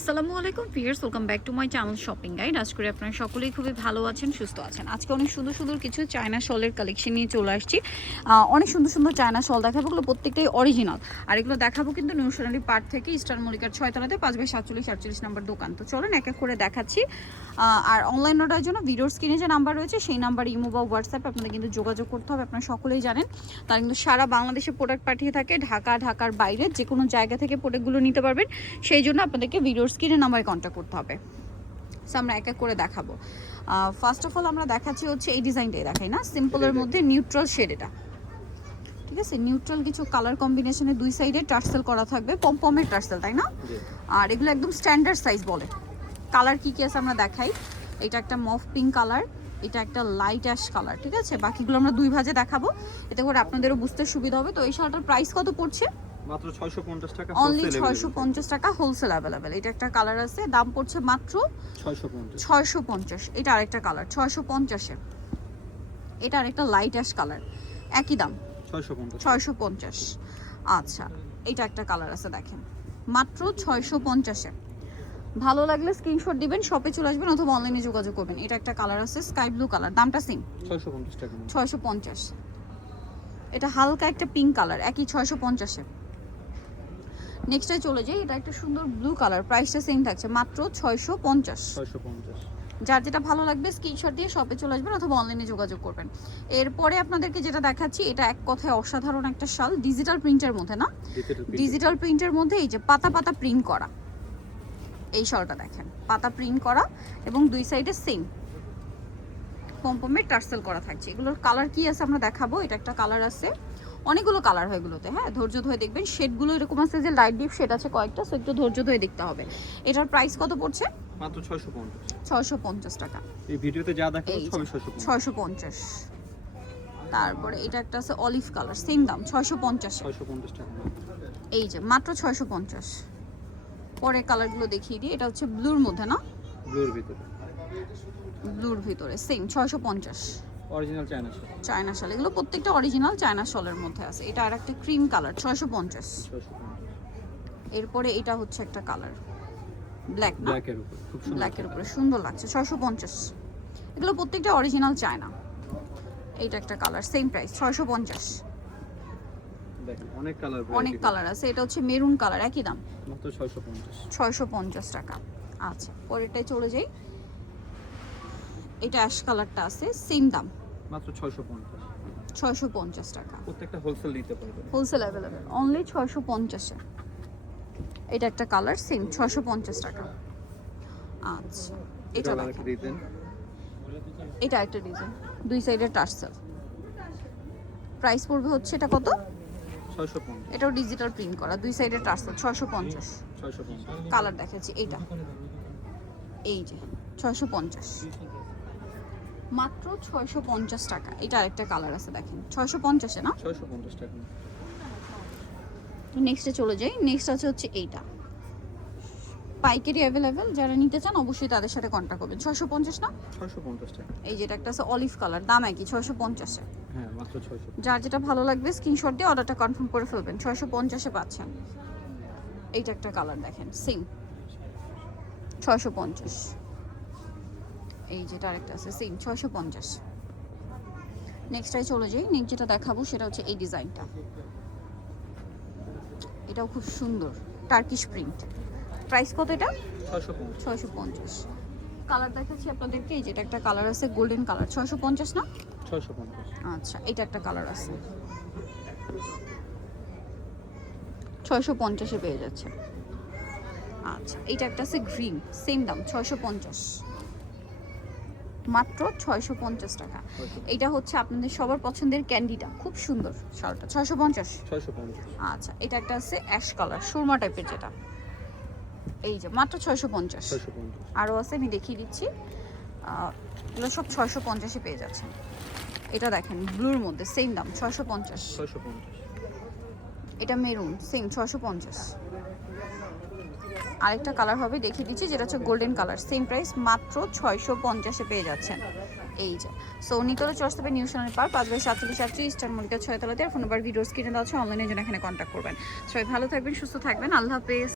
আসসালামু আলাইকুম viewers welcome back to my channel shopping guide আজ করে আপনারা সকলেই খুবই ভালো আছেন, সুস্থ আছেন। আজকে অনেক সুন্দর সুন্দর কিছু চায়না শলের কালেকশন নিয়ে চলে আসছি। অনেক সুন্দর সুন্দর চায়না শল দেখাবো, এগুলো প্রত্যেকটাই অরিজিনাল আর এগুলো দেখাবো কিন্তু নিউশনারি পার্ট থেকে ইস্টার মল্লিকার ছয়তলাতে, পাঁচ বাই সাতচল্লিশ, আটচল্লিশ নাম্বার দোকান। তো চলেন এক এক করে দেখাচ্ছি। আর অনলাইন অর্ডারের জন্য ভিডিওর স্ক্রিনে যে নাম্বার রয়েছে, সেই নাম্বার ইমো বা হোয়াটসঅ্যাপ আপনাদের কিন্তু যোগাযোগ করতে হবে, আপনারা সকলেই জানেন। তারা কিন্তু সারা বাংলাদেশে প্রোডাক্ট পাঠিয়ে থাকে, ঢাকা, ঢাকার বাইরে যে কোনো জায়গা থেকে প্রোডাক্টগুলো নিতে পারবেন। সেই জন্য আপনাদেরকে ভিডিওর স্ক্রিনে নাম্বারে কন্ট্যাক্ট করতে হবে। সো আমরা এক এক করে দেখাবো। ফার্স্ট অফ অল আমরা দেখাচ্ছি হচ্ছে এই ডিজাইনটাই দেখাই না? সিম্পলের মধ্যে নিউট্রাল শেড এটা। ঠিক আছে? নিউট্রাল কিছু কালার কম্বিনেশনে দুই সাইডে টার্সেল করা থাকবে। পমপমের টার্সেল তাই না? আর এগুলো একদম স্ট্যান্ডার্ড সাইজ বলে। কালার কি কি আছে আমরা দেখাই। এটা একটা মফ পিঙ্ক কালার এটা একটা লাইট অ্যাশ কালার ঠিক আছে? বাকিগুলো আমরা দুই ভাজে দেখাবো। এতে করে আপনাদেরও বুঝতে সুবিধা হবে। তো এই শার্টটার প্রাইস কত পড়ছে? মাত্র 650 টাকা অনলি wholesale ছয়শো available। পঞ্চাশ টাকা হোলসেল অ্যাভেলেবেল এটা একটা কালার আছে দাম পড়ছে মাত্র 650 ছয়শো পঞ্চাশ। এটা আরেকটা কালার ছয়শো পঞ্চাশে এটা আরেকটা লাইট অ্যাশ কালার একই দাম। 650 ছয়শো পঞ্চাশ। আচ্ছা এটা একটা কালার আছে দেখেন। মাত্র ছয়শো পঞ্চাশে ভালো লাগলে স্ক্রিনশট দিবেন শপে চলে আসবেন অথবা অনলাইনে যোগাযোগ করবেন। এটা একটা কালার আছে স্কাই ব্লু কালার দামটা সেম 650 টাকা। ছয়শো পঞ্চাশ। এটা হালকা একটা পিঙ্ক কালার একই ছয়শো পঞ্চাশে নেক্সটে চলে যাই এটা একটা সুন্দর ব্লু কালার প্রাইসটা সেম থাকছে মাত্র ছয়শো পঞ্চাশ। 650 যার যেটা ভালো লাগবে স্ক্রিনশট দিয়ে শপে চলে আসবেন অথবা অনলাইনে যোগাযোগ করবেন। এরপরে আপনাদেরকে যেটা দেখাচ্ছি এটা এক কথায় অসাধারণ একটা শাল ডিজিটাল প্রিন্টের মধ্যে না? ডিজিটাল ডিজিটাল প্রিন্টের মধ্যে এই যে পাতা পাতা প্রিন্ট করা। এই শালটা দেখেন পাতা প্রিন্ট করা এবং দুই সাইডে সেম পম্পমের টার্সেল করা থাকছে। এগুলোর কালার কি আছে আমরা দেখাবো? এটা একটা কালার আছে। অনেকগুলো কালার হয় এগুলোতে হ্যাঁ? ধৈর্য ধরে দেখবেন শেডগুলো এরকম আছে যে লাইট ডিপ শেড আছে কয়েকটা সো একটু ধৈর্য ধরে দেখতে হবে। এটার প্রাইস কত পড়ছে? মাত্র 650 ছয়শো পঞ্চাশ টাকা। এই ভিডিওতে যা দেখাবো এই যে, সবই 650 পঞ্চাশ। তারপরে এটা একটা আছে অলিভ কালার সেম দাম ছয়শো পঞ্চাশ 650 টাকা। এই যে মাত্র ছয়শো পঞ্চাশ। পরে কালারগুলো দেখিয়ে দিই এটা হচ্ছে ব্লুর মধ্যে না? ব্লুর ভিতরে। ব্লুর ভিতরে সেম ছয়শো পঞ্চাশ। অরিজিনাল চায়না শাল চায়না শাল এগুলো প্রত্যেকটা অরিজিনাল চায়না শলের মধ্যে আছে। এটা আর একটা ক্রিম কালার ছয়শো পঞ্চাশ। এরপরে এটা হচ্ছে একটা কালার ব্ল্যাক না? ব্ল্যাক উপর ব্ল্যাকের উপরে সুন্দর লাগছে ছয়শো পঞ্চাশ। এগুলো প্রত্যেকটা অরিজিনাল চায়না এইটা একটা কালার সেম প্রাইস ছয়শো পঞ্চাশ। অনেক কালার অনেক কালার আছে এটা হচ্ছে মেরুন কালার একই দাম। মাত্র 650 ছয়শো পঞ্চাশ টাকা। আচ্ছা পরেরটায় চলে যাই। এটা অ্যাশ কালারটা আছে সেম দাম। মাত্র 650 ছয়শো পঞ্চাশ টাকা। প্রত্যেকটা হোলসেল নিতে পারবেন। হোলসেল অ্যাভেলেবেল অনলি ছয়শো পঞ্চাশে এটা একটা কালার সেম ছয়শো পঞ্চাশ টাকা। আচ্ছা এটা দেখেন। এটা একটা ডিজাইন দুই সাইডের টার্সেল প্রাইস পড়বে হচ্ছে এটা কত? 650 এটাও ডিজিটাল প্রিন্ট করা দুই সাইডের টার্সেল ছয়শো পঞ্চাশ। 650 কালার দেখাচ্ছি এটা। এই যে ছয়শো পঞ্চাশ। মাত্র ছয়শো পঞ্চাশ টাকা। এটা আরেকটা কালার আছে দেখেন। ছয়শো পঞ্চাশে না? 650 টাকা। নেক্সটে চলে যাই। নেক্সট আছে হচ্ছে এইটা। পাইকারি অ্যাভেলেবেল যারা নিতে চান অবশ্যই তাদের সাথে কন্ট্যাক্ট করবেন। ছয়শো পঞ্চাশ না? 650 টাকা। এই যেটা একটা আছে অলিভ কালার দাম একই ছয়শো পঞ্চাশে হ্যাঁ মাত্র 600 যার যেটা ভালো লাগবে স্ক্রিনশট দিয়ে অর্ডারটা কনফার্ম করে ফেলবেন। ছয়শো পঞ্চাশে পাচ্ছেন। এইটা একটা কালার দেখেন সেম ছয়শো পঞ্চাশ। এই যেটা আরেকটা আছে সেম ছয়শো পঞ্চাশ। নেক্সটটাই চলে যাই নেক্সট যেটা দেখাবো সেটা হচ্ছে এই ডিজাইনটা। এটাও খুব সুন্দর টার্কিশ প্রিন্ট প্রাইস কত এটা? 650 ছয়শো পঞ্চাশ। কালার দেখাচ্ছি আপনাদেরকে এই যেটা একটা কালার আছে গোল্ডেন কালার ছয়শো পঞ্চাশ না? 650 আচ্ছা এটা একটা কালার আছে। ছয়শো পঞ্চাশে পেয়ে যাচ্ছে। আচ্ছা এটা একটা আছে গ্রিন সেম দাম ছয়শো পঞ্চাশ। মাত্র ছয়শো পঞ্চাশ টাকা। এটা হচ্ছে আপনাদের সবার পছন্দের ক্যান্ডিটা। খুব সুন্দর শালটা। ছয়শো পঞ্চাশ? আচ্ছা এটা একটা আছে অ্যাশ কালার সুরমা টাইপের যেটা। এই যে মাত্র ছয়শো পঞ্চাশ। 650 আরও আছে আমি দেখিয়ে দিচ্ছি। এগুলো সব ছয়শো পঞ্চাশে পেয়ে যাচ্ছেন। এটা দেখেন ব্লুর মধ্যে সেম দাম ছয়শো পঞ্চাশ। 650 এটা মেরুন সেম ছয়শো পঞ্চাশ। আরেকটা কালার হবে, দেখিয়ে দিচ্ছি, যেটা হচ্ছে গোল্ডেন কালার সেম প্রাইস মাত্র ছয়শো পঞ্চাশে পেয়ে যাচ্ছেন। এই যে সো নিতলে চলে নিউ সোনালি পার্ক পাঁচ বাই সাতচল্লিশ সাতচল্লিশ স্টার মল্লিকা ছয়তলাতে ফোন নাম্বার ভিডিও স্ক্রিনে দেওয়া আছে অনলাইনে জন্য এখানে কন্ট্যাক্ট করবেন। সবাই ভালো থাকবেন, সুস্থ থাকবেন, আল্লাহ হাফেজ।